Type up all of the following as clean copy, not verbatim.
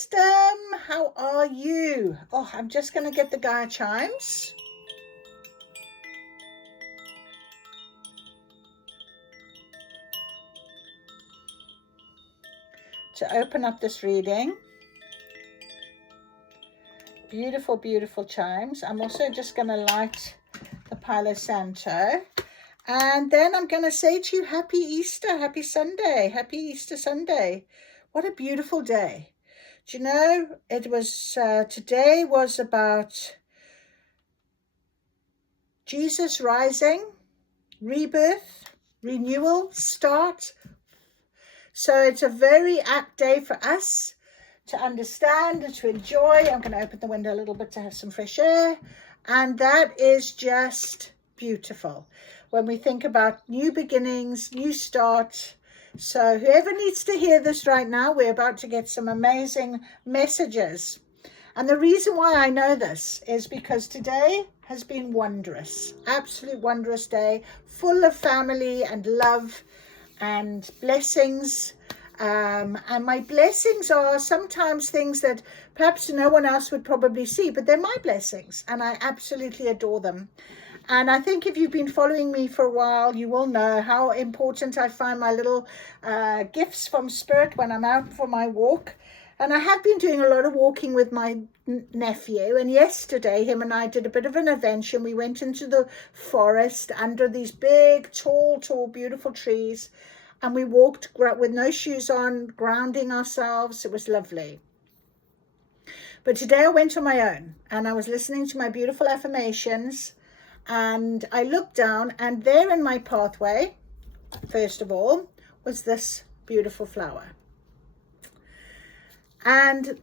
wisdom, how are you? Oh, I'm just going to get the Gaia chimes. To open up this reading. Beautiful, beautiful chimes. I'm also just going to light the Palo Santo. And then I'm going to say to you, Happy Easter, Happy Sunday, Happy Easter Sunday. What a beautiful day. Do you know, it was, today was about Jesus rising, rebirth, renewal, start. So it's a very apt day for us to understand and to enjoy. I'm going to open the window a little bit to have some fresh air. And that is just beautiful when we think about new beginnings, new start. So whoever needs to hear this right now, we're about to get some amazing messages. And the reason why I know this is because today has been wondrous, absolute wondrous day, full of family and love and blessings. And my blessings are sometimes things that perhaps no one else would probably see, but they're my blessings and I absolutely adore them. And I think if you've been following me for a while, you will know how important I find my little gifts from Spirit when I'm out for my walk. And I have been doing a lot of walking with my nephew. And yesterday, him and I did a bit of an adventure. We went into the forest under these big, tall, beautiful trees. And we walked with no shoes on, grounding ourselves. It was lovely. But today I went on my own. And I was listening to my beautiful affirmations. And I looked down, and there in my pathway, first of all, was this beautiful flower. And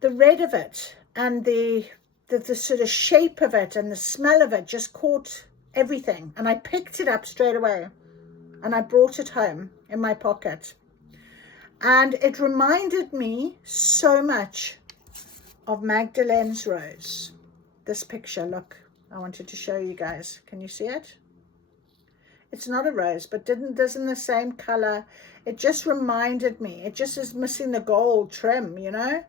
the red of it and the sort of shape of it and the smell of it just caught everything. And I picked it up straight away and I brought it home in my pocket. And it reminded me so much of Magdalene's rose. This picture, look, I wanted to show you guys. Can you see it? It's not a rose, but isn't the same color. It just reminded me. It just is missing the gold trim, you know.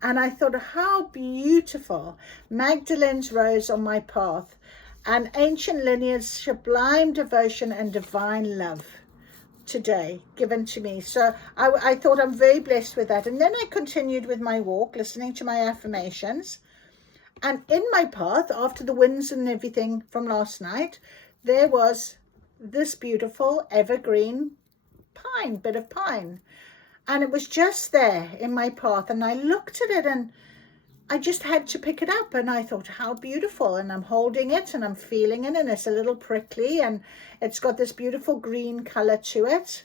And I thought, how beautiful. Magdalene's rose on my path. An ancient lineage, sublime devotion and divine love today given to me. So I thought I'm very blessed with that. And then I continued with my walk, listening to my affirmations. And in my path, after the winds and everything from last night, there was this beautiful evergreen bit of pine. And it was just there in my path. And I looked at it and I just had to pick it up. And I thought, how beautiful. And I'm holding it and I'm feeling it. And it's a little prickly and it's got this beautiful green color to it.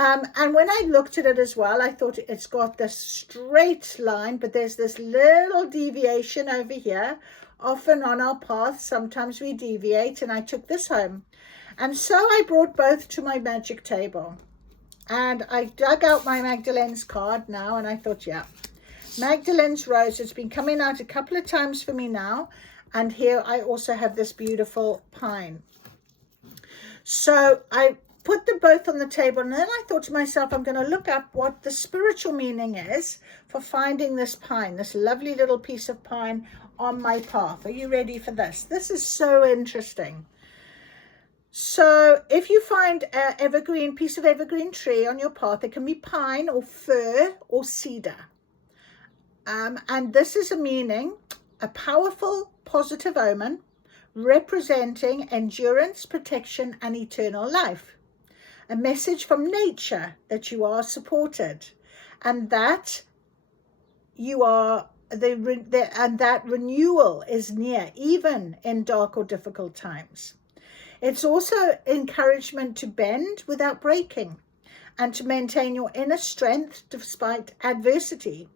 And when I looked at it as well, I thought it's got this straight line, but there's this little deviation over here. Often on our path, sometimes we deviate, and I took this home. And so I brought both to my magic table. And I dug out my Magdalene's card now, and I thought, yeah, Magdalene's rose. It's been coming out a couple of times for me now. And here I also have this beautiful pine. So I put them both on the table, and then I thought to myself, I'm going to look up what the spiritual meaning is for finding this pine, this lovely little piece of pine on my path. Are you ready for this? This is so interesting. So if you find an piece of evergreen tree on your path, it can be pine or fir or cedar. And this is a meaning, a powerful positive omen representing endurance, protection, and eternal life. A message from nature that you are supported and that you are and that renewal is near, even in dark or difficult times. It's also encouragement to bend without breaking and to maintain your inner strength despite adversity.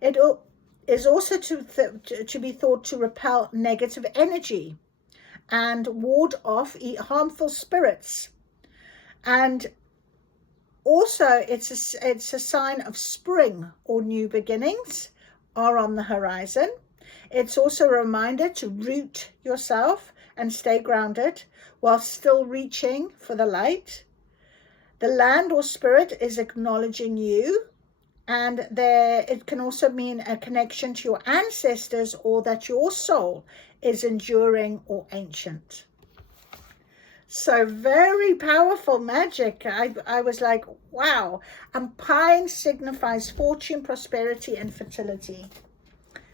It is also to be thought to repel negative energy and ward off harmful spirits. And also it's a sign of spring or new beginnings are on the horizon. It's also a reminder to root yourself and stay grounded while still reaching for the light. The land or spirit is acknowledging you And it can also mean a connection to your ancestors, or that your soul is enduring or ancient. So very powerful magic. I was like, wow. And pine signifies fortune, prosperity, and fertility.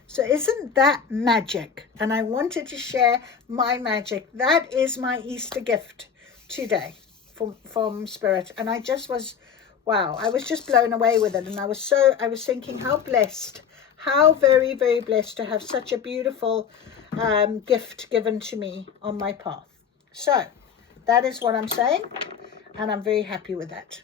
So isn't that magic? And I wanted to share my magic. That is my Easter gift today from Spirit. And I just was, wow, I was just blown away with it. And I was thinking how blessed, how very, very blessed to have such a beautiful gift given to me on my path. So that is what I'm saying, and I'm very happy with that.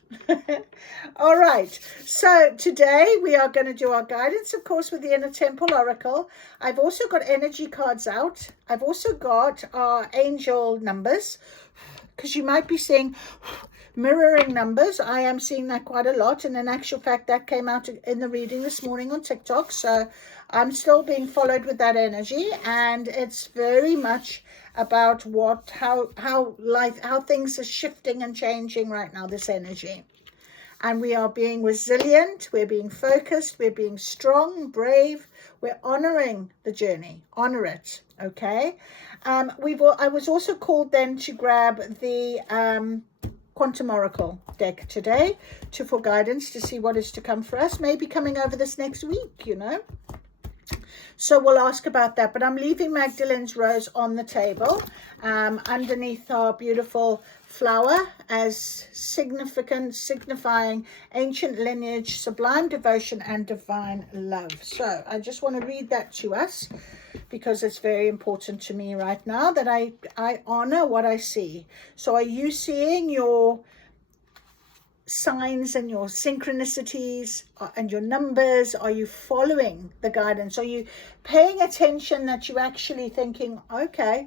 All right, so today we are going to do our guidance, of course, with the Inner Temple Oracle. I've also got energy cards out. I've also got our angel numbers, because you might be seeing mirroring numbers. I am seeing that quite a lot, and in actual fact that came out in the reading this morning on TikTok, so I'm still being followed with that energy, and it's very much about how things are shifting and changing right now, this energy. And we are being resilient, we're being focused, we're being strong, brave, we're honoring the journey. Honor it, okay? I was also called then to grab the Quantum Oracle deck today for guidance, to see what is to come for us, maybe coming over this next week, you know. So we'll ask about that, but I'm leaving Magdalene's rose on the table underneath our beautiful flower, as signifying ancient lineage, sublime devotion, and divine love. So I just want to read that to us, because it's very important to me right now that I honor what I see. So are you seeing your signs and your synchronicities and your numbers? Are you following the guidance? Are you paying attention, that you're actually thinking, okay,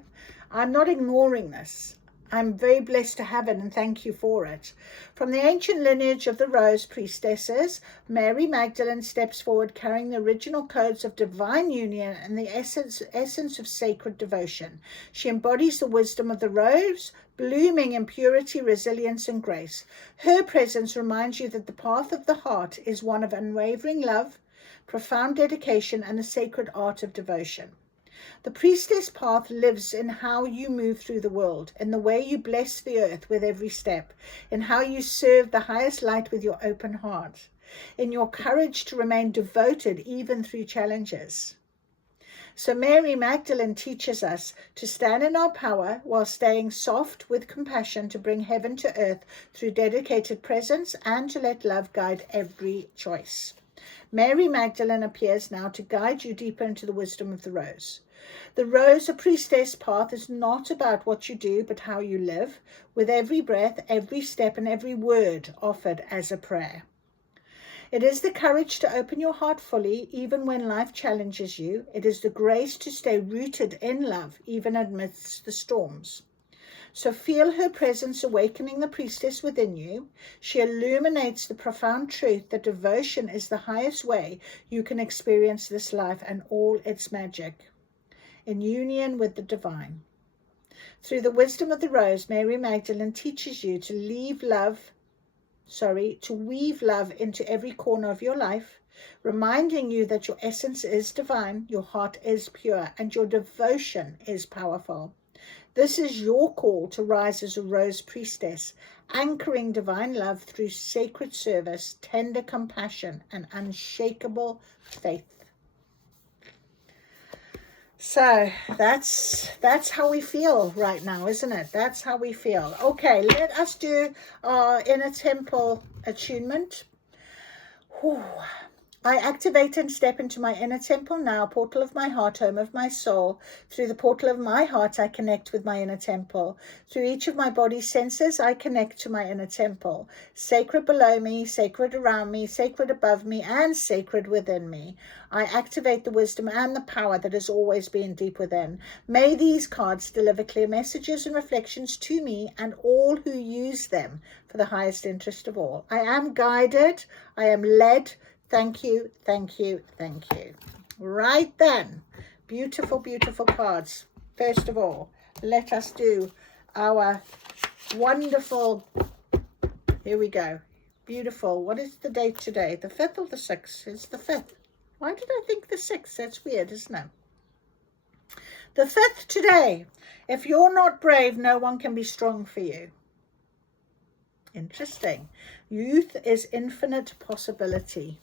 I'm not ignoring this, I'm very blessed to have it, and thank you for it. From the ancient lineage of the Rose Priestesses, Mary Magdalene steps forward carrying the original codes of divine union and the essence of sacred devotion. She embodies the wisdom of the rose, blooming in purity, resilience, and grace. Her presence reminds you that the path of the heart is one of unwavering love, profound dedication, and the sacred art of devotion. The priestess path lives in how you move through the world, in the way you bless the earth with every step, in how you serve the highest light with your open heart, in your courage to remain devoted even through challenges. So Mary Magdalene teaches us to stand in our power while staying soft with compassion, to bring heaven to earth through dedicated presence, and to let love guide every choice. Mary Magdalene appears now to guide you deeper into the wisdom of the rose. The rose, a priestess path, is not about what you do, but how you live, with every breath, every step, and every word offered as a prayer. It is the courage to open your heart fully, even when life challenges you. It is the grace to stay rooted in love, even amidst the storms. So feel her presence awakening the priestess within you. She illuminates the profound truth that devotion is the highest way you can experience this life and all its magic, in union with the divine. Through the wisdom of the rose, Mary Magdalene teaches you to weave love into every corner of your life, reminding you that your essence is divine, your heart is pure, and your devotion is powerful. This is your call to rise as a rose priestess, anchoring divine love through sacred service, tender compassion, and unshakable faith. So that's how we feel right now, isn't it? That's how we feel. Okay, let us do our inner temple attunement. Whew. I activate and step into my inner temple now, portal of my heart, home of my soul. Through the portal of my heart, I connect with my inner temple. Through each of my body's senses, I connect to my inner temple. Sacred below me, sacred around me, sacred above me, and sacred within me. I activate the wisdom and the power that has always been deep within. May these cards deliver clear messages and reflections to me and all who use them for the highest interest of all. I am guided. I am led. Thank you, thank you, thank you. Right then, beautiful, beautiful cards. First of all, let us do our wonderful, here we go, beautiful. What is the date today? The 5th or the 6th? It's the 5th. Why did I think the 6th? That's weird, isn't it? The 5th today. If you're not brave, no one can be strong for you. Interesting. Youth is infinite possibility.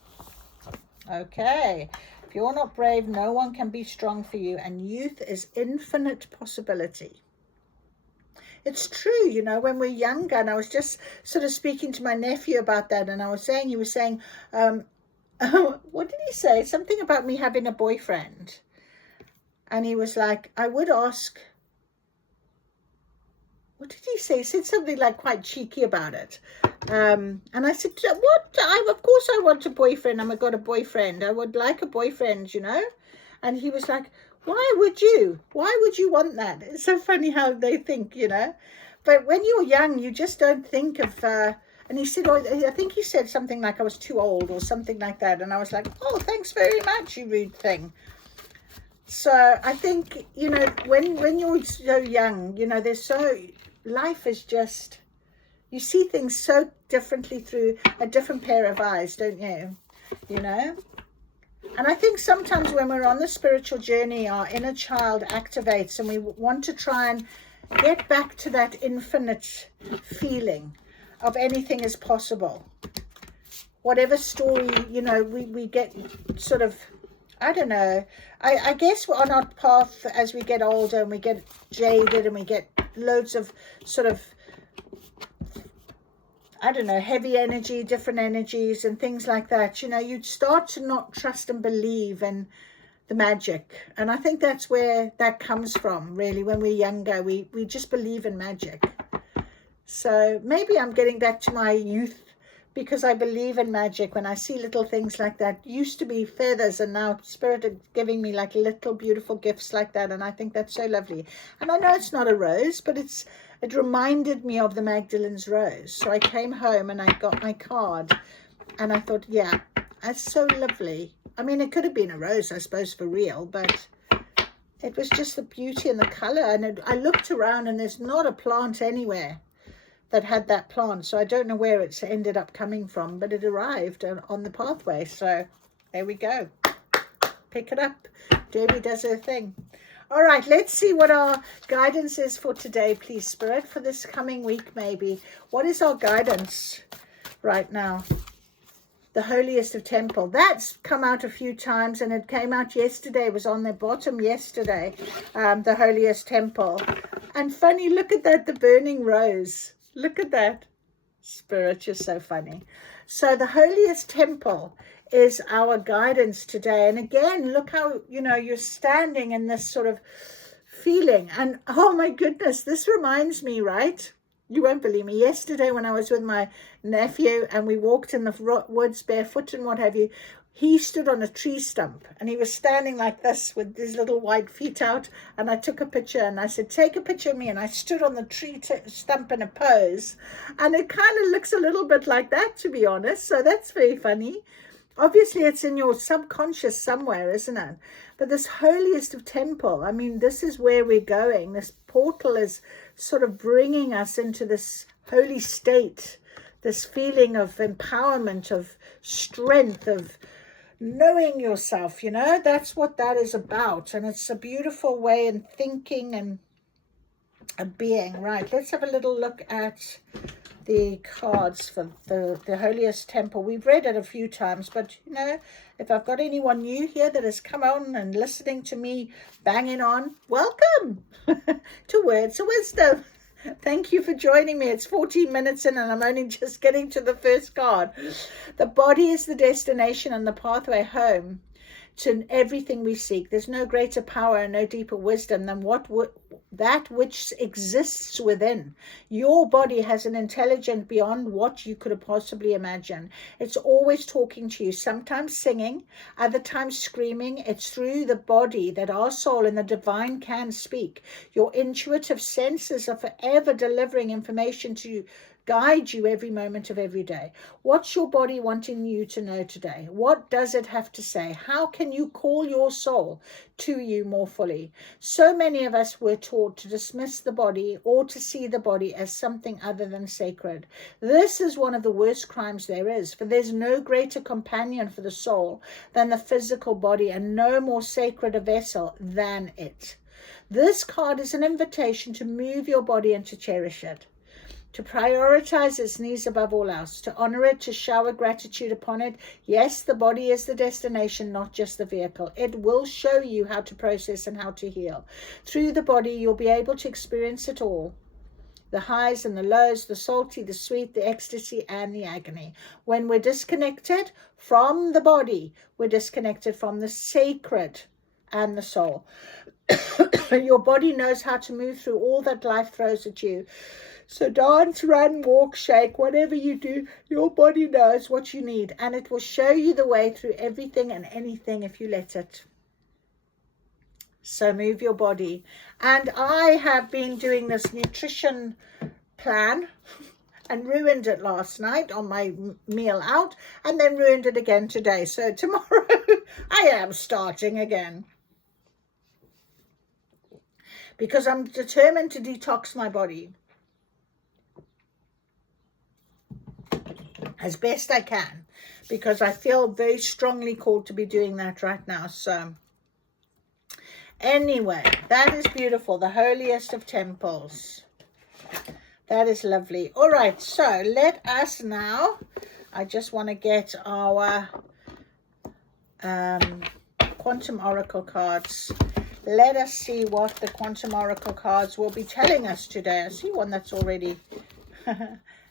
Okay. If you're not brave, no one can be strong for you. And youth is infinite possibility. It's true, you know, when we're younger, and I was just sort of speaking to my nephew about that, and I was saying, he was saying, what did he say? Something about me having a boyfriend. And he was like, I would ask, what did he say? He said something like quite cheeky about it. And I said, what? Of course I want a boyfriend. I've got a boyfriend. I would like a boyfriend, you know. And he was like, why would you? Why would you want that? It's so funny how they think, you know. But when you're young, you just don't think of... and he said, oh, I think he said something like I was too old or something like that. And I was like, oh, thanks very much, you rude thing. So I think, you know, when you're so young, you know, life is just, you see things so differently through a different pair of eyes, don't you? You know? And I think sometimes when we're on the spiritual journey, our inner child activates and we want to try and get back to that infinite feeling of anything is possible. Whatever story, you know, we get sort of, I don't know, I guess we're on our path as we get older and we get jaded and we get loads of sort of, I don't know, heavy energy, different energies and things like that. You know, you'd start to not trust and believe in the magic. And I think that's where that comes from, really. When we're younger, we just believe in magic. So maybe I'm getting back to my youth because I believe in magic. When I see little things like that, used to be feathers and now Spirit is giving me like little beautiful gifts like that. And I think that's so lovely. And I know it's not a rose, but it reminded me of the Magdalene's rose. So I came home and I got my card and I thought, yeah, that's so lovely. I mean, it could have been a rose, I suppose, for real, but it was just the beauty and the color. And I looked around and there's not a plant anywhere that had that plant. So I don't know where it's ended up coming from, but it arrived on the pathway. So there we go. Pick it up. Debbie does her thing. All right, let's see what our guidance is for today, please, Spirit, for this coming week, maybe. What is our guidance right now? The holiest of temple. That's come out a few times, and it came out yesterday. It was on the bottom yesterday, the holiest temple. And funny, look at that, the burning rose. Look at that. Spirit, you're so funny. So the holiest temple is our guidance today. And again, look how, you know, you're standing in this sort of feeling. And oh my goodness, this reminds me, right? You won't believe me. Yesterday when I was with my nephew and we walked in the woods barefoot and what have you, he stood on a tree stump and he was standing like this with his little white feet out. And I took a picture and I said, take a picture of me. And I stood on the tree stump in a pose. And it kind of looks a little bit like that, to be honest. So that's very funny. Obviously, it's in your subconscious somewhere, isn't it? But this holiest of temple, I mean, this is where we're going. This portal is sort of bringing us into this holy state, this feeling of empowerment, of strength, of knowing yourself, you know. That's what that is about. And it's a beautiful way in thinking and a being. Right, let's have a little look at the cards for the holiest temple. We've read it a few times, but you know, if I've got anyone new here that has come on and listening to me banging on, welcome to Words of Wisdom. Thank you for joining me. It's 14 minutes in and I'm only just getting to the first card. The body is the destination and the pathway home to everything we seek. There's no greater power and no deeper wisdom than that which exists within. Your body has an intelligence beyond what you could have possibly imagined. It's always talking to you, sometimes singing, other times screaming. It's through the body that our soul and the divine can speak. Your intuitive senses are forever delivering information to guide you every moment of every day. What's your body wanting you to know today? What does it have to say? How can you call your soul to you more fully? So many of us were taught to dismiss the body or to see the body as something other than sacred. This is one of the worst crimes there is, for there's no greater companion for the soul than the physical body, and no more sacred a vessel than it. This card is an invitation to move your body and to cherish it, to prioritize its needs above all else, to honor it, to shower gratitude upon it. Yes, the body is the destination, not just the vehicle. It will show you how to process and how to heal. Through the body, you'll be able to experience it all. The highs and the lows, the salty, the sweet, the ecstasy, and the agony. When we're disconnected from the body, we're disconnected from the sacred and the soul. Your body knows how to move through all that life throws at you. So dance, run, walk, shake, whatever you do, your body knows what you need, and it will show you the way through everything and anything if you let it. So move your body. And I have been doing this nutrition plan and ruined it last night on my meal out, and then ruined it again today. So tomorrow I am starting again, because I'm determined to detox my body as best I can, because I feel very strongly called to be doing that right now. So anyway, that is beautiful. The holiest of temples. That is lovely. All right, so let us now, I just want to get our quantum oracle cards. Let us see what the quantum oracle cards will be telling us today. I see one that's already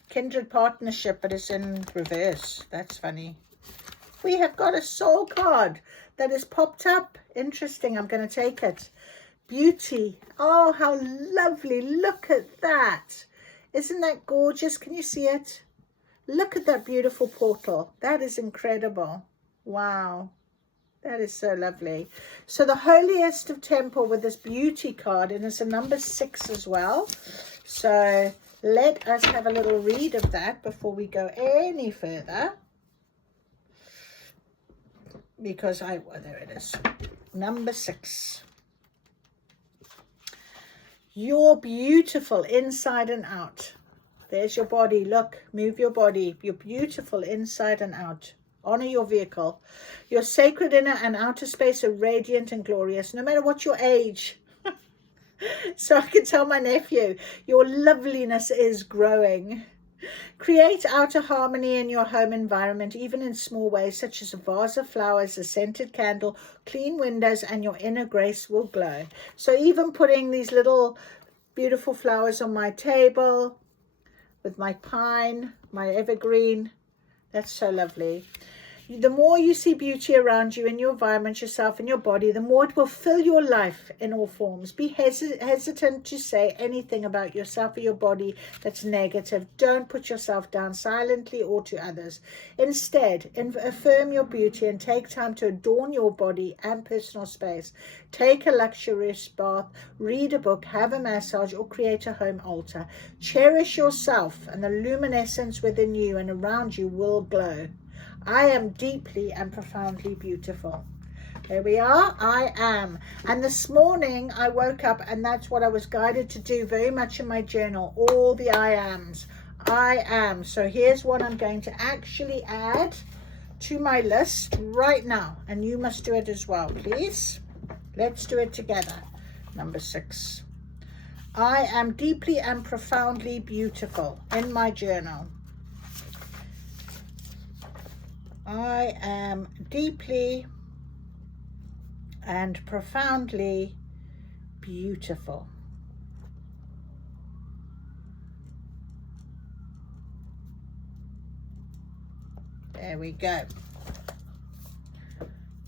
kindred partnership, but it's in reverse. That's funny. We have got a soul card that has popped up. Interesting. I'm going to take it. Beauty. Oh, how lovely. Look at that. Isn't that gorgeous? Can you see it? Look at that beautiful portal. That is incredible. Wow. That is so lovely. So the holiest of temple with this beauty card, and it's a number 6 as well. So let us have a little read of that before we go any further. Because there it is. Number 6. You're beautiful inside and out. There's your body. Look, move your body. You're beautiful inside and out. Honor your vehicle. Your sacred inner and outer space are radiant and glorious, no matter what your age. So I can tell my nephew, your loveliness is growing. Create outer harmony in your home environment, even in small ways, such as a vase of flowers, a scented candle, clean windows, and your inner grace will glow. So even putting these little beautiful flowers on my table with my pine, my evergreen, that's so lovely. The more you see beauty around you, in your environment, yourself and your body, the more it will fill your life in all forms. Be hesitant to say anything about yourself or your body that's negative. Don't put yourself down silently or to others. Instead, affirm your beauty and take time to adorn your body and personal space. Take a luxurious bath, read a book, have a massage, or create a home altar. Cherish yourself, and the luminescence within you and around you will glow. I am deeply and profoundly beautiful. There we are. I am. And this morning I woke up, and that's what I was guided to do very much in my journal. All the I ams. I am. So here's what I'm going to actually add to my list right now. And you must do it as well, please. Let's do it together. Number 6. I am deeply and profoundly beautiful in my journal. I am deeply and profoundly beautiful. There we go.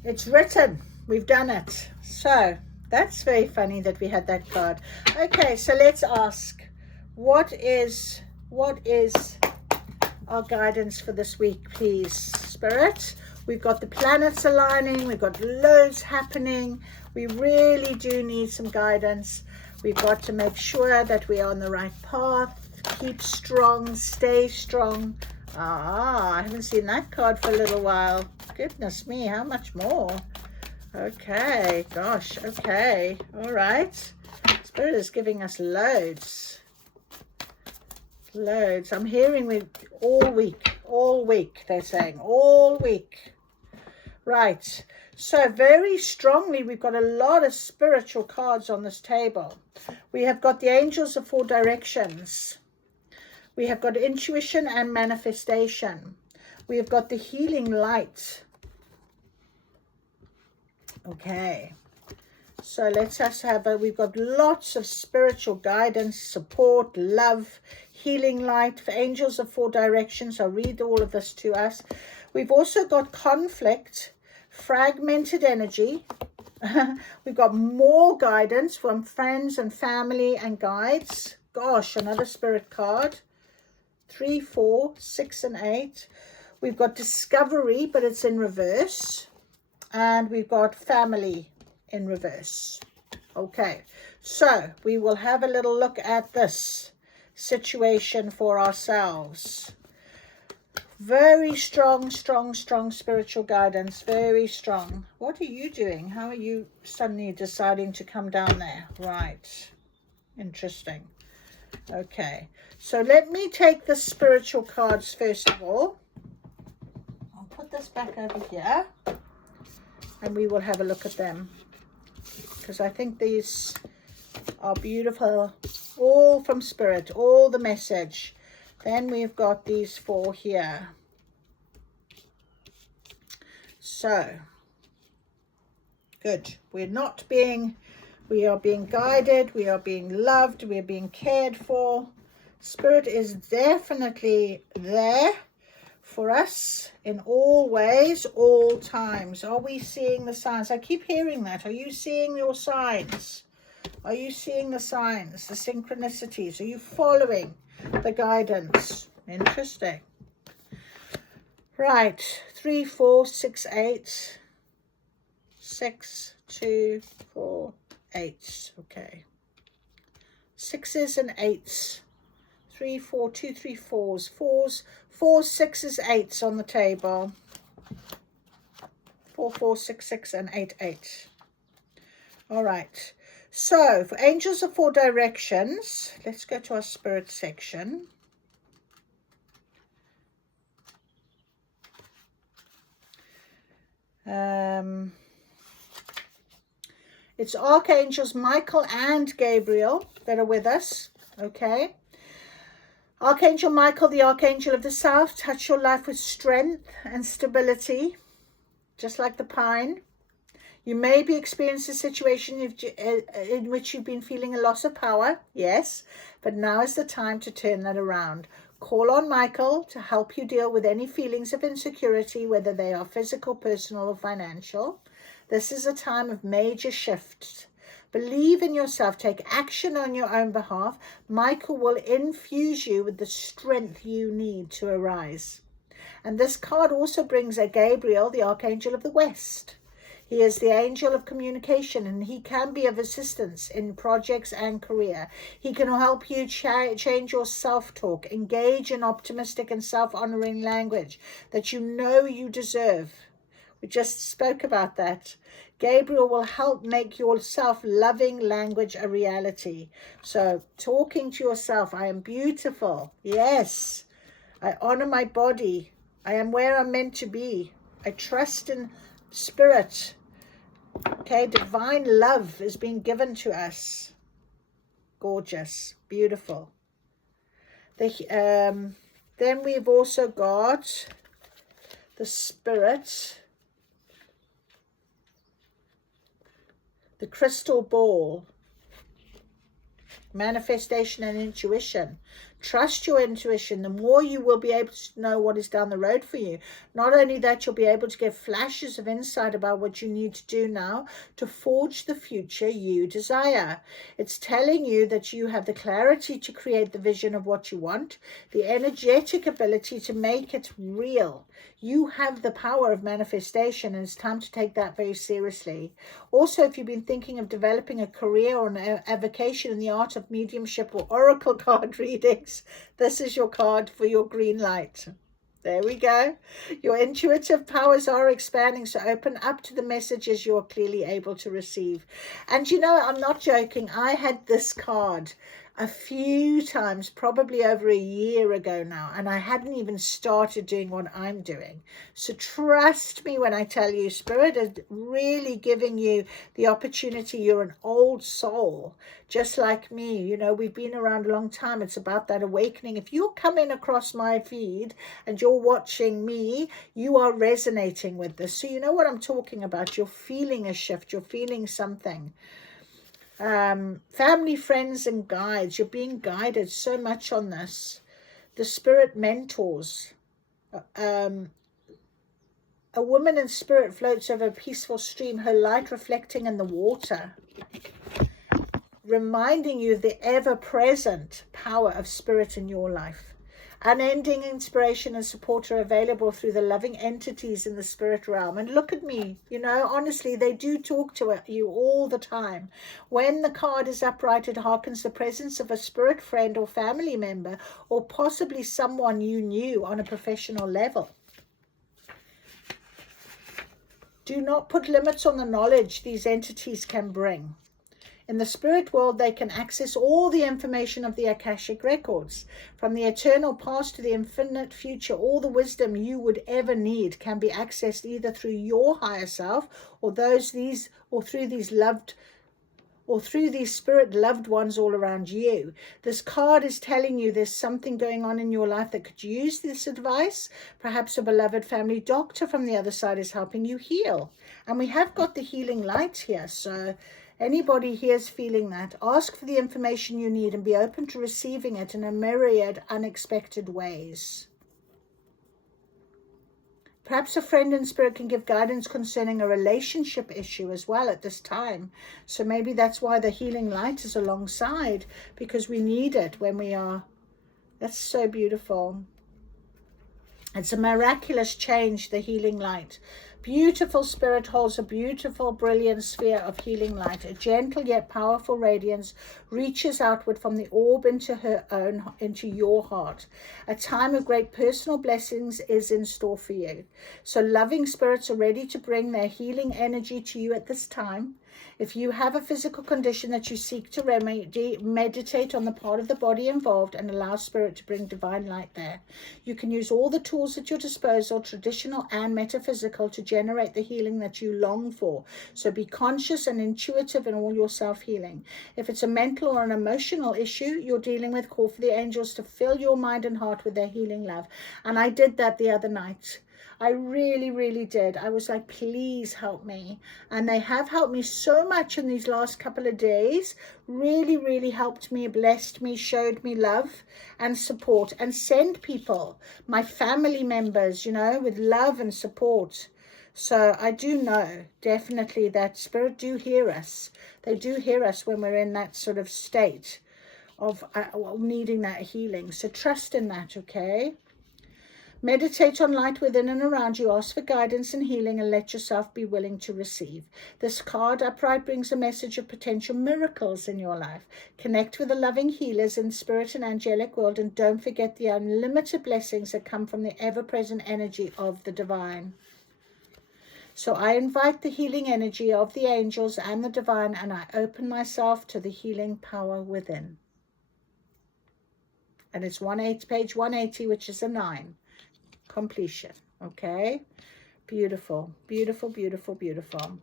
It's written. We've done it. So that's very funny that we had that card. Okay, so let's ask, what is our guidance for this week, please, Spirit? We've got the planets aligning, we've got loads happening. We really do need some guidance. We've got to make sure that we are on the right path. Keep strong, stay strong. Ah, I haven't seen that card for a little while. Goodness me, how much more? Okay, gosh, okay, all right. Spirit is giving us loads. Loads. I'm hearing with all week, they're saying, all week. Right, so very strongly, we've got a lot of spiritual cards on this table. We have got the angels of 4 directions. We have got intuition and manifestation. We have got the healing light. Okay, so let's just have we've got lots of spiritual guidance, support, love, healing light, for angels of 4 directions. I'll read all of this to us. We've also got conflict, fragmented energy. We've got more guidance from friends and family and guides. Gosh, another spirit card. 3, 4, 6, and 8. We've got discovery, but it's in reverse. And we've got family in reverse. Okay, so we will have a little look at this situation for ourselves. Very strong, strong, strong spiritual guidance. Very strong. What are you doing? How are you suddenly deciding to come down there? Right. Interesting. Okay, so let me take the spiritual cards first of all. I'll put this back over here. And we will have a look at them, because I think these are beautiful, all from spirit, all the message. Then we've got these 4 here. So good. We are being guided, we are being loved, we are being cared for. Spirit is definitely there for us in all ways, all times. Are we seeing the signs? I keep hearing that. Are you seeing your signs? Are you seeing the signs, the synchronicities? Are you following the guidance? Interesting. Right. 3, 4, 6, 8. 6, 2, 4, 8. Okay. 6s and 8s. 3, 4, 2, 3, 4s. 4s, 4, 6s, 8s on the table. 4, 4, 6, 6, and 8, 8. All right. So for angels of 4 directions, let's go to our spirit section. It's archangels Michael and Gabriel that are with us. Okay. Archangel Michael, the archangel of the south, touch your life with strength and stability, just like the pine. You may be experiencing a situation in which you've been feeling a loss of power, yes, but now is the time to turn that around. Call on Michael to help you deal with any feelings of insecurity, whether they are physical, personal, or financial. This is a time of major shifts. Believe in yourself. Take action on your own behalf. Michael will infuse you with the strength you need to arise. And this card also brings a Gabriel, the archangel of the west. He is the angel of communication, and he can be of assistance in projects and career. He can help you change your self-talk, engage in optimistic and self-honoring language that you know you deserve. We just spoke about that. Gabriel will help make your self-loving language a reality. So talking to yourself, I am beautiful. Yes. I honor my body. I am where I'm meant to be. I trust in spirit. Okay, divine love is being given to us. Gorgeous, beautiful. Then we've also got the spirit, the crystal ball, manifestation and intuition. Trust your intuition. The more you will be able to know what is down the road for you. Not only that, you'll be able to get flashes of insight about what you need to do now to forge the future you desire. It's telling you that you have the clarity to create the vision of what you want, the energetic ability to make it real. You have the power of manifestation, and it's time to take that very seriously. Also, if you've been thinking of developing a career or an avocation in the art of mediumship or oracle card readings, colleagues, this is your card for your green light. There we go. Your intuitive powers are expanding, so open up to the messages you're clearly able to receive. And you know, I'm not joking. I had this card a few times, probably over a year ago now, and I hadn't even started doing what I'm doing. So trust me when I tell you, Spirit is really giving you the opportunity. You're an old soul, just like me. You know, we've been around a long time. It's about that awakening. If you're coming across my feed and you're watching me, you are resonating with this. So you know what I'm talking about. You're feeling a shift. You're feeling something. Family, friends, and guides. You're being guided so much on this. The spirit mentors. A woman in spirit floats over a peaceful stream, her light reflecting in the water, reminding you of the ever-present power of spirit in your life. Unending inspiration and support are available through the loving entities in the spirit realm. And look at me, you know, honestly, they do talk to you all the time. When the card is upright, it harkens the presence of a spirit friend or family member, or possibly someone you knew on a professional level. Do not put limits on the knowledge these entities can bring. In the spirit world, they can access all the information of the Akashic records. From the eternal past to the infinite future, all the wisdom you would ever need can be accessed either through your higher self or through these spirit loved ones all around you. This card is telling you there's something going on in your life that could use this advice. Perhaps a beloved family doctor from the other side is helping you heal. And we have got the healing light here, so anybody here is feeling that. Ask for the information you need and be open to receiving it in a myriad unexpected ways. Perhaps a friend in spirit can give guidance concerning a relationship issue as well at this time. So maybe that's why the healing light is alongside, because we need it when we are. That's so beautiful. It's a miraculous change, the healing light. Beautiful spirit holds a beautiful, brilliant sphere of healing light. A gentle yet powerful radiance reaches outward from the orb into your heart. A time of great personal blessings is in store for you. So loving spirits are ready to bring their healing energy to you at this time. If you have a physical condition that you seek to remedy, meditate on the part of the body involved and allow spirit to bring divine light there. You can use all the tools at your disposal, traditional and metaphysical, to generate the healing that you long for. So be conscious and intuitive in all your self-healing. If it's a mental or an emotional issue you're dealing with, call for the angels to fill your mind and heart with their healing love. And I did that the other night. I really, really did. I was like, please help me. And they have helped me so much in these last couple of days. Really, really helped me, blessed me, showed me love and support, and sent people, my family members, you know, with love and support. So I do know definitely that spirit do hear us. They do hear us when we're in that sort of state of needing that healing. So trust in that, okay? Meditate on light within and around you. Ask for guidance and healing and let yourself be willing to receive. This card upright brings a message of potential miracles in your life. Connect with the loving healers in spirit and angelic world, and don't forget the unlimited blessings that come from the ever-present energy of the divine. So I invite the healing energy of the angels and the divine, and I open myself to the healing power within. And it's page 180, which is a 9. Completion. Okay, beautiful, beautiful, beautiful, beautiful.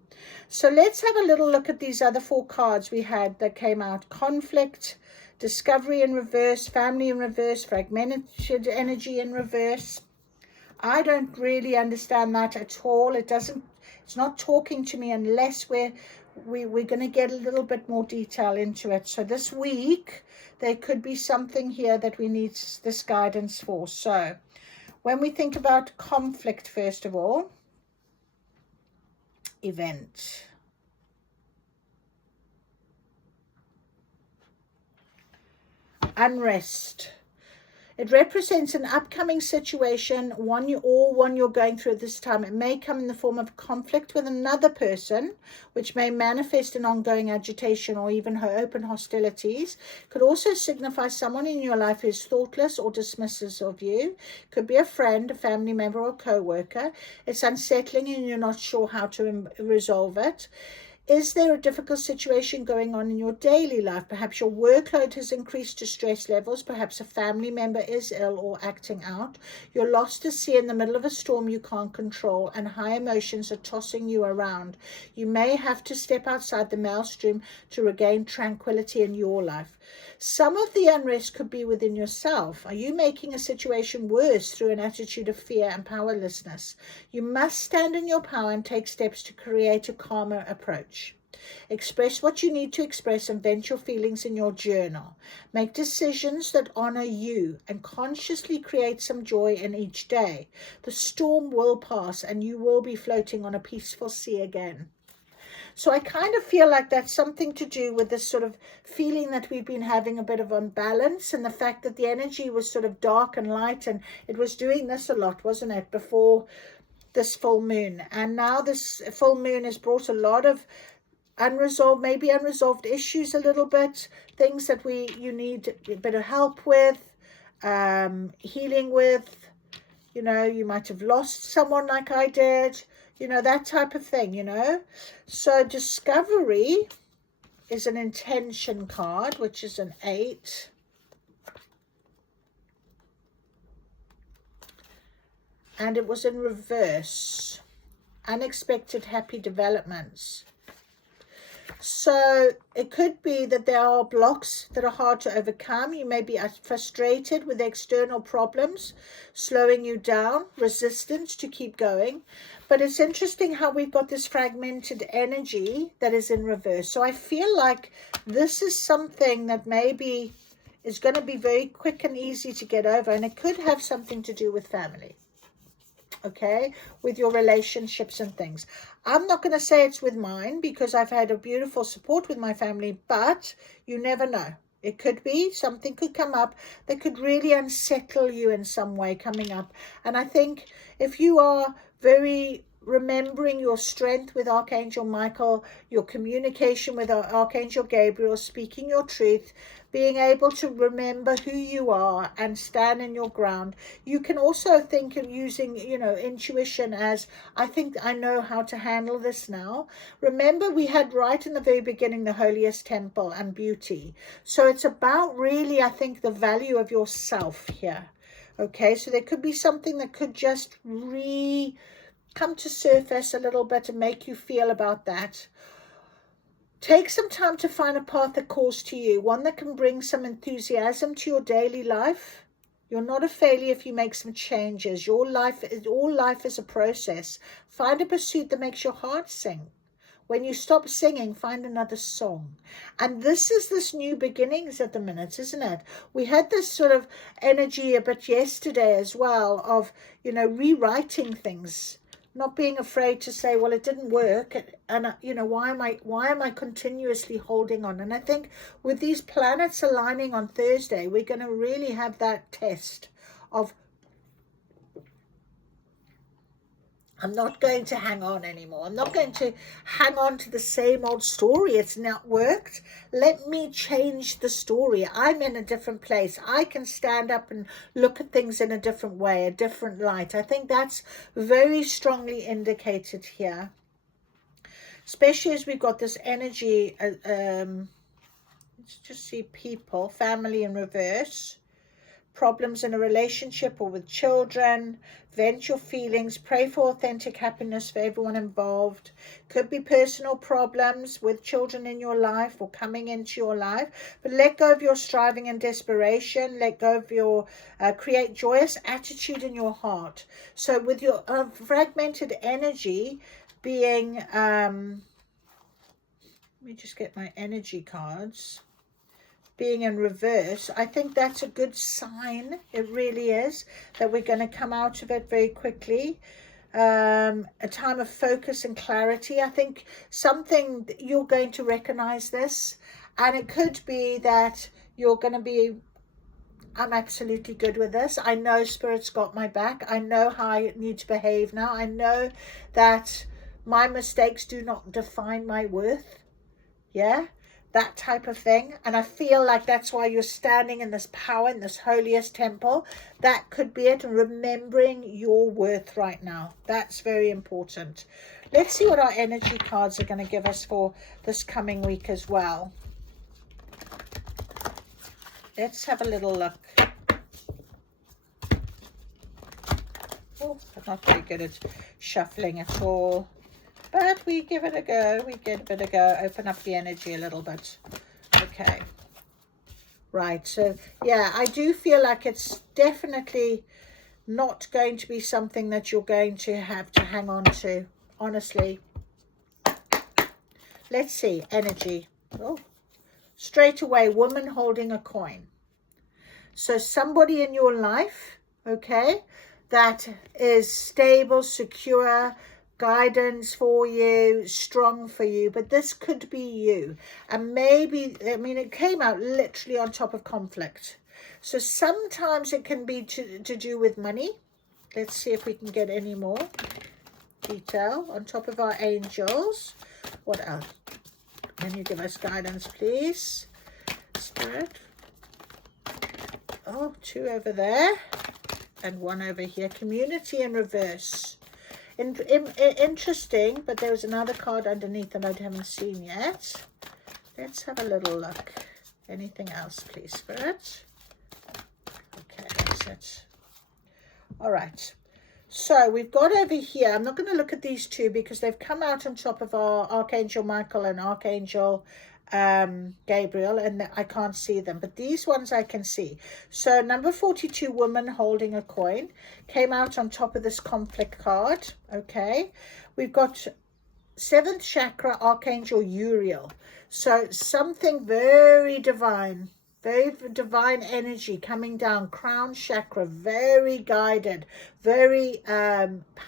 So let's have a little look at these other 4 cards we had that came out. Conflict, discovery in reverse, family in reverse, fragmented energy in reverse. I don't really understand that at all. It's not talking to me unless we're going to get a little bit more detail into it. So this week there could be something here that we need this guidance for. So when we think about conflict, first of all, event. Unrest. It represents an upcoming situation, one you're going through at this time. It may come in the form of conflict with another person, which may manifest in ongoing agitation or even open hostilities. Could also signify someone in your life who's thoughtless or dismissive of you. Could be a friend, a family member, or a co-worker. It's unsettling and you're not sure how to resolve it. Is there a difficult situation going on in your daily life? Perhaps your workload has increased to stress levels. Perhaps a family member is ill or acting out. You're lost at sea in the middle of a storm you can't control, and high emotions are tossing you around. You may have to step outside the maelstrom to regain tranquility in your life. Some of the unrest could be within yourself. Are you making a situation worse through an attitude of fear and powerlessness? You must stand in your power and take steps to create a calmer approach. Express what you need to express and vent your feelings in your journal. Make decisions that honor you and consciously create some joy in each day. The storm will pass and you will be floating on a peaceful sea again. So I kind of feel like that's something to do with this sort of feeling that we've been having a bit of unbalance, and the fact that the energy was sort of dark and light, and it was doing this a lot, wasn't it, before this full moon. And now this full moon has brought a lot of maybe unresolved issues a little bit, things that you need a bit of help with, healing with. You know, you might have lost someone like I did. You know, that type of thing, you know. So discovery is an intention card, which is an 8. And it was in reverse. Unexpected happy developments. So it could be that there are blocks that are hard to overcome. You may be frustrated with external problems, slowing you down, resistance to keep going. But it's interesting how we've got this fragmented energy that is in reverse. So I feel like this is something that maybe is going to be very quick and easy to get over. And it could have something to do with family. Okay, with your relationships and things. I'm not going to say it's with mine because I've had a beautiful support with my family, but you never know. It could be something could come up that could really unsettle you in some way coming up. And I think if you are very remembering your strength with Archangel Michael, your communication with Archangel Gabriel, speaking your truth, being able to remember who you are and stand in your ground. You can also think of using, you know, intuition as, I think I know how to handle this now. Remember, we had right in the very beginning the holiest temple and beauty. So it's about really, I think, the value of yourself here. Okay, so there could be something that could just come to surface a little bit and make you feel about that. Take some time to find a path that calls to you, one that can bring some enthusiasm to your daily life. You're not a failure if you make some changes. All life is a process. Find a pursuit that makes your heart sing. When you stop singing, find another song. And this is this new beginnings at the minute, isn't it? We had this sort of energy a bit yesterday as well of, you know, rewriting things. Not being afraid to say, well, it didn't work, and you know, why am I continuously holding on? And I think with these planets aligning on Thursday, we're going to really have that test of, I'm not going to hang on anymore. I'm not going to hang on to the same old story. It's not worked. Let me change the story. I'm in a different place. I can stand up and look at things in a different way, a different light. I think that's very strongly indicated here. Especially as we've got this energy. Let's just see people, family in reverse. Problems in a relationship or with children. Vent your feelings. Pray for authentic happiness for everyone involved. Could be personal problems with children in your life or coming into your life. But let go of your striving and desperation. Let go of your create joyous attitude in your heart. So with your fragmented energy being, let me just get my energy cards. Being in reverse, I think that's a good sign. It really is, that we're going to come out of it very quickly. A time of focus and clarity. I think something, you're going to recognize this, and it could be that you're going to be I'm absolutely good with this. I know Spirit's got my back. I know how I need to behave now. I know that my mistakes do not define my worth. Yeah, that type of thing. And I feel like that's why you're standing in this power, in this holiest temple. That could be it. And remembering your worth right now. That's very important. Let's see what our energy cards are going to give us for this coming week as well. Let's have a little look. Oh, I'm not very good at shuffling at all. But we give it a go. We give it a go. Open up the energy a little bit. Okay. Right. So, yeah, I do feel like it's definitely not going to be something that you're going to have to hang on to. Honestly. Let's see. Energy. Oh. Straight away, woman holding a coin. So somebody in your life, okay, that is stable, secure, guidance for you, strong for you, but this could be you. And maybe, I mean, it came out literally on top of conflict. So sometimes it can be to do with money. Let's see if we can get any more detail on top of our angels. What else? Can you give us guidance, please? Spirit. Oh, 2 over there and 1 over here. Community in reverse. Interesting, but there was another card underneath that I haven't seen yet. Let's have a little look. Anything else, please, Spirit? Okay, that's it. All right. So we've got over here, I'm not going to look at these two because they've come out on top of our Archangel Michael and Archangel Gabriel, and I can't see them, but these ones I can see. So number 42, woman holding a coin, came out on top of this conflict card. Okay, we've got 7th chakra, Archangel Uriel. So something very divine energy coming down, crown chakra, very guided, very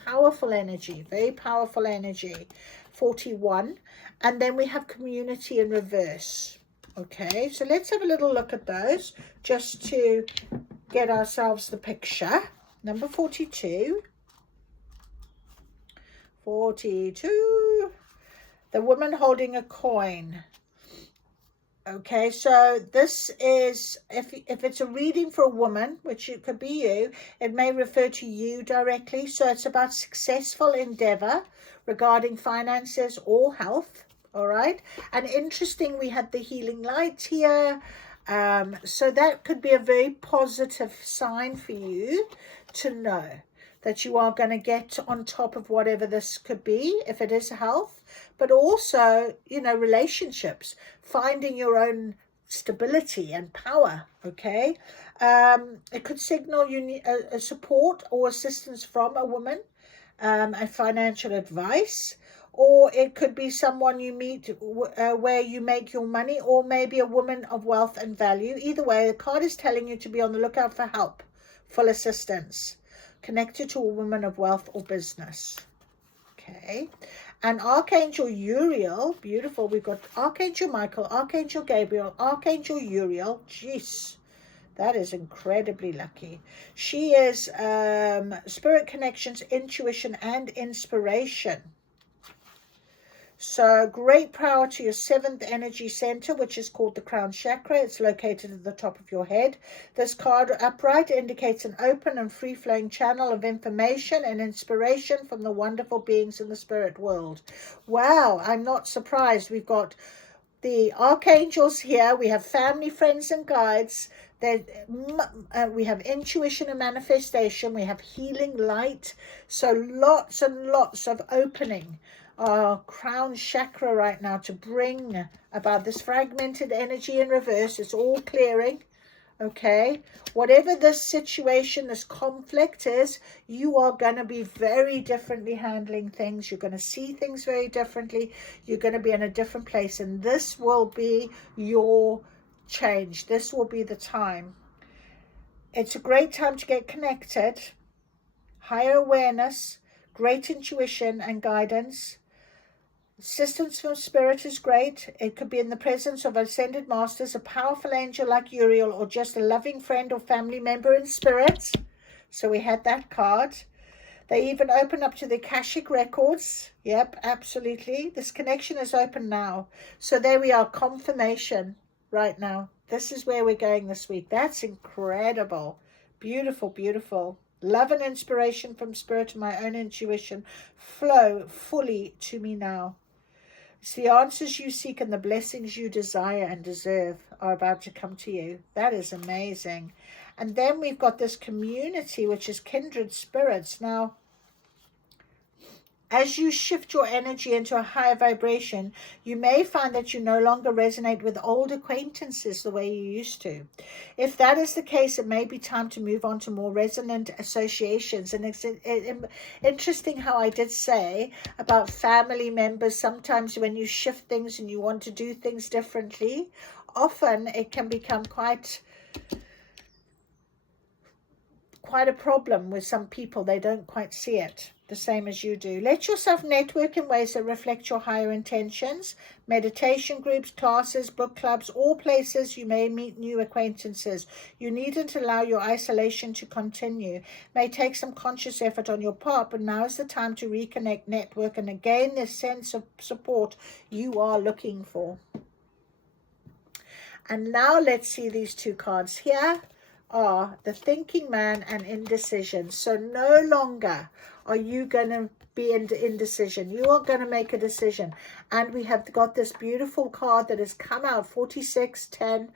powerful energy, very powerful energy. 41. And then we have community in reverse. Okay, so let's have a little look at those just to get ourselves the picture. Number 42. 42. The woman holding a coin. Okay, so this is, if it's a reading for a woman, which it could be you, it may refer to you directly. So it's about successful endeavor regarding finances or health. All right, and interesting, we had the healing light here. So that could be a very positive sign for you to know that you are going to get on top of whatever this could be, if it is health, but also, you know, relationships, finding your own stability and power. Okay, it could signal you need a support or assistance from a woman, a financial advice, or it could be someone you meet where you make your money, or maybe a woman of wealth and value. Either way, the card is telling you to be on the lookout for help, full assistance, connected to a woman of wealth or business. Okay, and Archangel Uriel, beautiful. We've got Archangel Michael, Archangel Gabriel, Archangel Uriel. Jeez, that is incredibly lucky. She is spirit connections, intuition, and inspiration. So great power to your 7th energy center, which is called the crown chakra. It's located at the top of your head. This card upright indicates an open and free-flowing channel of information and inspiration from the wonderful beings in the spirit world. Wow, I'm not surprised. We've got the archangels here. We have family, friends, and guides. We have intuition and manifestation. We have healing light. So lots and lots of opening our crown chakra right now to bring about this fragmented energy in reverse. It's all clearing. Okay, whatever this situation, this conflict is, you are going to be very differently handling things. You're going to see things very differently. You're going to be in a different place, and this will be your change. This will be the time. It's a great time to get connected, higher awareness, great intuition and guidance. Assistance from spirit is great. It could be in the presence of ascended masters, a powerful angel like Uriel, or just a loving friend or family member in spirit. So we had that card. They even open up to the Akashic records. Yep, absolutely. This connection is open now. So there we are, confirmation right now. This is where we're going this week. That's incredible. Beautiful, beautiful. Love and inspiration from spirit and my own intuition flow fully to me now. It's the answers you seek and the blessings you desire and deserve are about to come to you. That is amazing. And then we've got this community, which is kindred spirits. Now, as you shift your energy into a higher vibration, you may find that you no longer resonate with old acquaintances the way you used to. If that is the case, it may be time to move on to more resonant associations. And it's interesting how I did say about family members. Sometimes when you shift things and you want to do things differently, often it can become quite a problem with some people. They don't quite see it the same as you do. Let yourself network in ways that reflect your higher intentions. Meditation groups, classes, book clubs, all places you may meet new acquaintances. You needn't allow your isolation to continue. It may take some conscious effort on your part, but now is the time to reconnect, network, and gain this sense of support you are looking for. And now let's see these two cards here. Are the thinking man and indecision. So no longer are you going to be in indecision. You are going to make a decision. And we have got this beautiful card that has come out, 4610,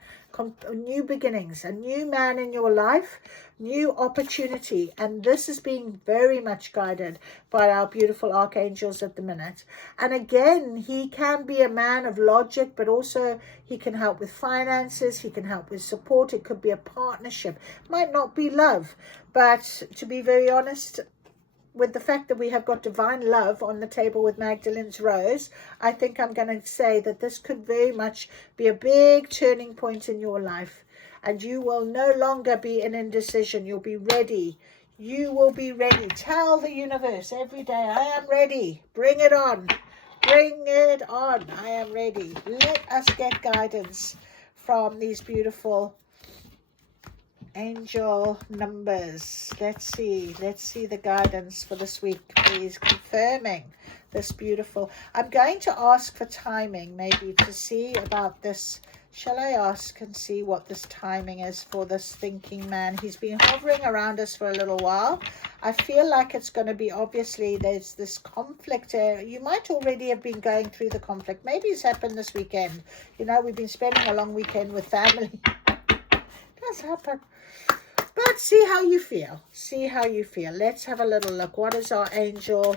new beginnings, a new man in your life, new opportunity. And this is being very much guided by our beautiful archangels at the minute. And again, he can be a man of logic, but also he can help with finances. He can help with support. It could be a partnership. Might not be love, but to be very honest, with the fact that we have got divine love on the table with Magdalene's rose, I think I'm going to say that this could very much be a big turning point in your life. And you will no longer be in indecision. You'll be ready. You will be ready. Tell the universe every day, I am ready. Bring it on. Bring it on. I am ready. Let us get guidance from these beautiful angel numbers. Let's see the guidance for this week, please, confirming this beautiful. I'm going to ask for timing, maybe, to see about this. Shall I ask and see what this timing is for this thinking man? He's been hovering around us for a little while. I feel like it's going to be, obviously there's this conflict. You might already have been going through the conflict. Maybe it's happened this weekend. You know, we've been spending a long weekend with family. It does happen. But see how you feel. See how you feel. Let's have a little look. What is our angel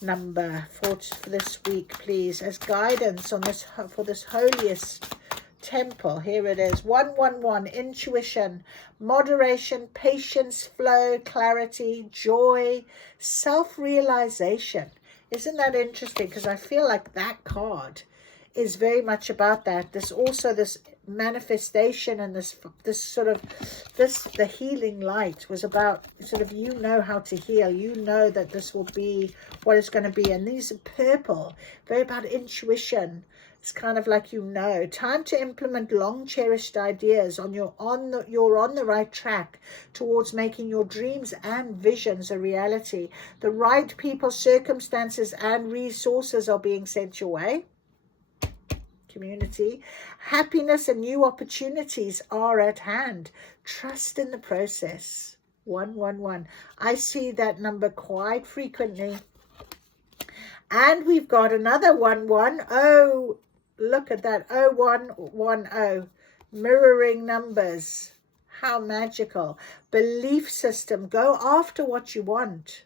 number for this week, please, as guidance on this for this holiest temple? Here it is. 111. Intuition, moderation, patience, flow, clarity, joy, self-realization. Isn't that interesting? Because I feel like that card is very much about that. There's also this manifestation and this the healing light was about sort of, you know how to heal. You know that this will be what it's going to be. And these are purple, very about intuition. It's kind of like, you know, time to implement long cherished ideas. You're on the right track towards making your dreams and visions a reality. The right people, circumstances, and resources are being sent your way. Community, happiness and new opportunities are at hand. Trust in the process. 111. I see that number quite frequently. And we've got another 11. Oh, look at that. 0110. Mirroring numbers. How magical. Belief system. Go after what you want.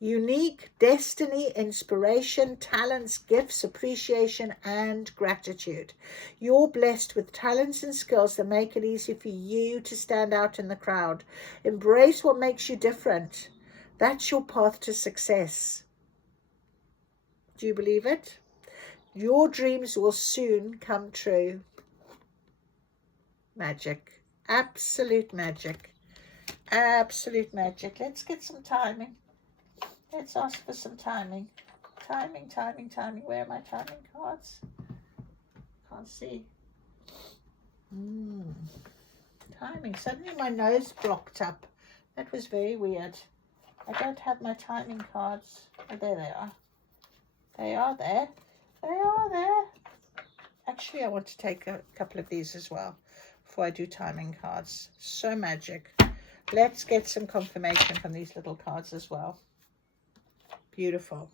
Unique, destiny, inspiration, talents, gifts, appreciation, and gratitude. You're blessed with talents and skills that make it easy for you to stand out in the crowd. Embrace what makes you different. That's your path to success. Do you believe it? Your dreams will soon come true. Magic. Absolute magic. Absolute magic. Let's get some timing. Let's ask for some timing. Timing, timing, timing. Where are my timing cards? Can't see. Timing. Suddenly my nose blocked up. That was very weird. I don't have my timing cards. Oh, there they are. They are there. They are there. Actually, I want to take a couple of these as well before I do timing cards. So magic. Let's get some confirmation from these little cards as well. Beautiful.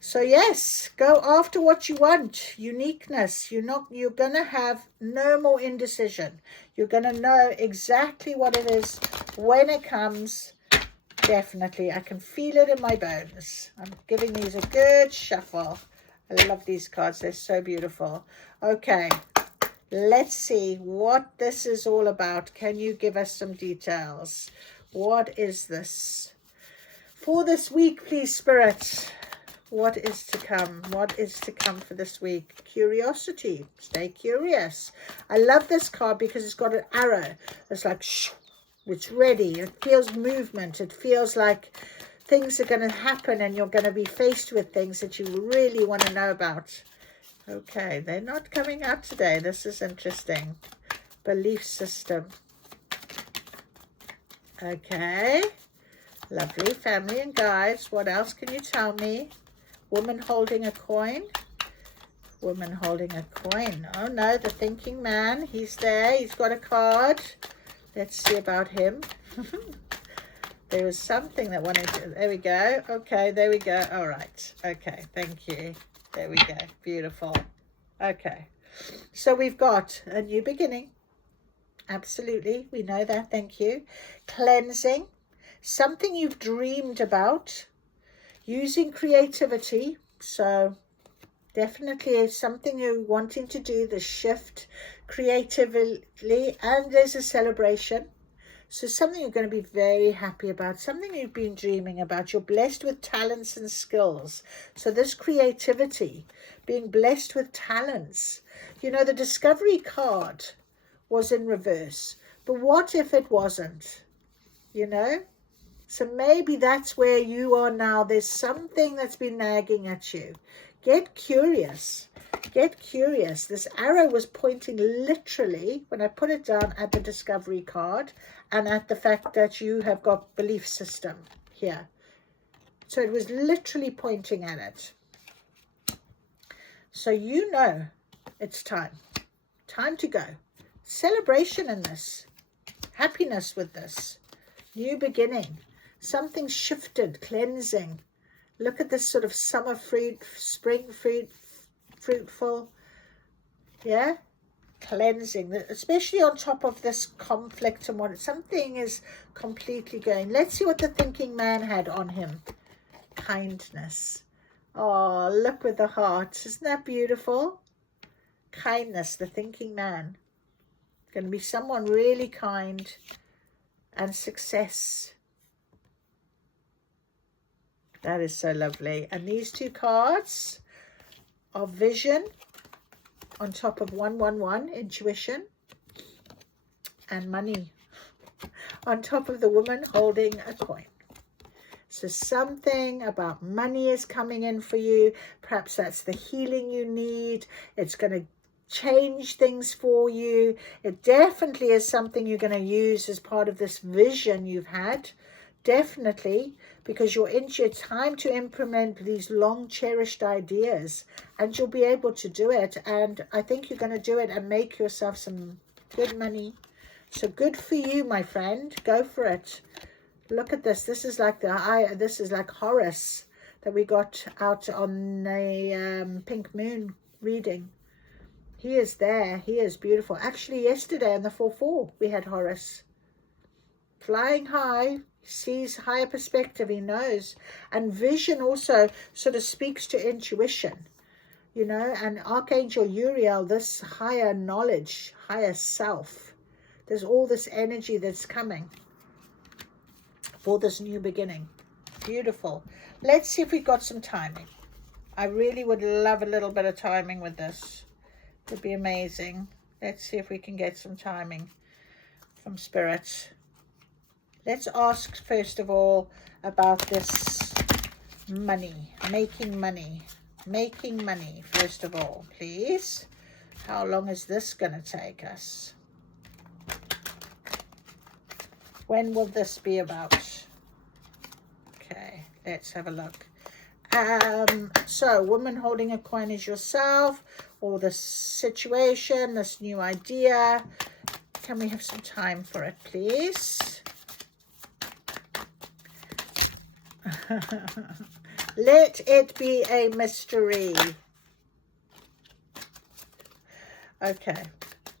So yes, go after what you want. Uniqueness. You're gonna have no more indecision. You're gonna know exactly what it is when it comes. Definitely. I can feel it in my bones. I'm giving these a good shuffle. I love these cards. They're so beautiful. Okay. Let's see what this is all about. Can you give us some details? What is this? For this week, please, Spirit. What is to come? What is to come for this week? Curiosity. Stay curious. I love this card because it's got an arrow. It's like, shh, it's ready. It feels movement. It feels like things are going to happen and you're going to be faced with things that you really want to know about. Okay, they're not coming out today. This is interesting. Belief system. Okay. Lovely. Family and guides. What else can you tell me? Woman holding a coin. Woman holding a coin. Oh no, the thinking man. He's there. He's got a card. Let's see about him. There was something that wanted to... There we go. Okay, there we go. All right. Okay, thank you. There we go. Beautiful. Okay. So we've got a new beginning. Absolutely. We know that. Thank you. Cleansing. Something you've dreamed about. Using creativity. So definitely something you're wanting to do. The shift creatively. And there's a celebration. So something you're going to be very happy about, something you've been dreaming about. You're blessed with talents and skills. So this creativity, being blessed with talents. You know, the discovery card was in reverse. But what if it wasn't? You know? So maybe that's where you are now. There's something that's been nagging at you. Get curious. Get curious. This arrow was pointing literally, when I put it down, at the discovery card and at the fact that you have got belief system here. So it was literally pointing at it. So you know it's time. Time to go. Celebration in this. Happiness with this. New beginning. Something shifted. Cleansing. Look at this sort of summer fruit, spring fruit, fruitful, yeah, cleansing, especially on top of this conflict and what something is completely going. Let's see what the thinking man had on him. Kindness. Oh, look with the heart. Isn't that beautiful? Kindness, the thinking man. Going to be someone really kind. And success. That is so lovely. And these two cards of vision on top of 111, intuition, and money on top of the woman holding a coin. So something about money is coming in for you. Perhaps that's the healing you need. It's going to change things for you. It definitely is something you're going to use as part of this vision you've had. Definitely, because you're into your time to implement these long cherished ideas, and you'll be able to do it. And I think you're going to do it and make yourself some good money. So good for you, my friend. Go for it. Look at this. This is like this is like Horus that we got out on the Pink Moon reading. He is there. He is beautiful. Actually, yesterday on the 4-4, we had Horus. Flying high. Sees higher perspective, he knows. And vision also sort of speaks to intuition, you know. And Archangel Uriel, this higher knowledge, higher self. There's all this energy that's coming for this new beginning. Beautiful. Let's see if we've got some timing. I really would love a little bit of timing with this. It would be amazing. Let's see if we can get some timing from Spirit. Let's ask, first of all, about this Money, making money, making money, first of all, please. How long is this going to take us? When will this be about? Okay, let's have a look. So, woman holding a coin is yourself, or the situation, this new idea. Can we have some time for it, please? Let it be a mystery. Okay,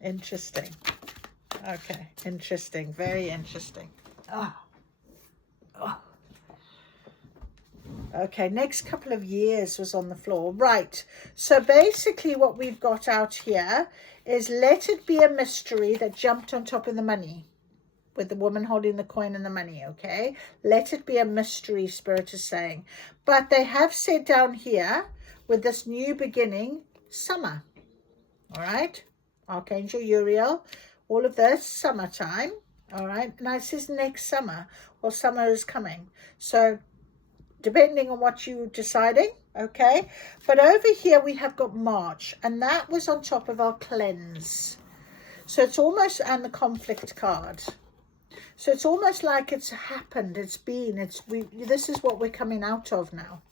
interesting. Okay, interesting, very interesting. Oh. Oh. Okay, next couple of years was on the floor. Right, so basically what we've got out here is let it be a mystery that jumped on top of the money, with the woman holding the coin and the money, okay? Let it be a mystery, Spirit is saying. But they have said down here, with this new beginning, summer, all right? Archangel Uriel, all of this, summertime, all right? And it says next summer, or summer is coming. So, depending on what you're deciding, okay? But over here, we have got March, and that was on top of our cleanse. So it's almost, and the conflict card. So it's almost like it's happened, it's been, this is what we're coming out of now.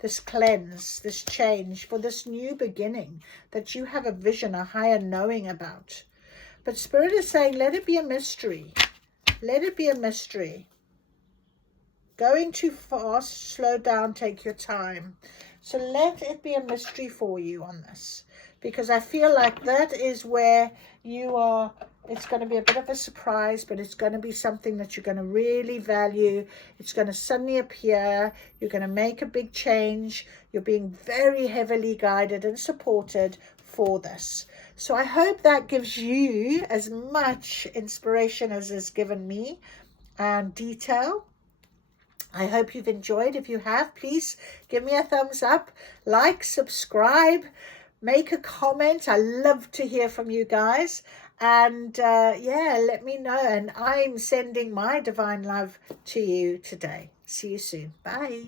This cleanse, this change, for this new beginning that you have a vision, a higher knowing about. But Spirit is saying, let it be a mystery. Let it be a mystery. Going too fast, slow down, take your time. So let it be a mystery for you on this. Because I feel like that is where you are. It's going to be a bit of a surprise, but it's going to be something that you're going to really value. It's going to suddenly appear. You're going to make a big change. You're being very heavily guided and supported for this. So I hope that gives you as much inspiration as has given me and detail. I hope you've enjoyed. If you have, please give me a thumbs up, like, subscribe, make a comment. I love to hear from you guys. And yeah, let me know. And I'm sending my divine love to you today. See you soon. Bye.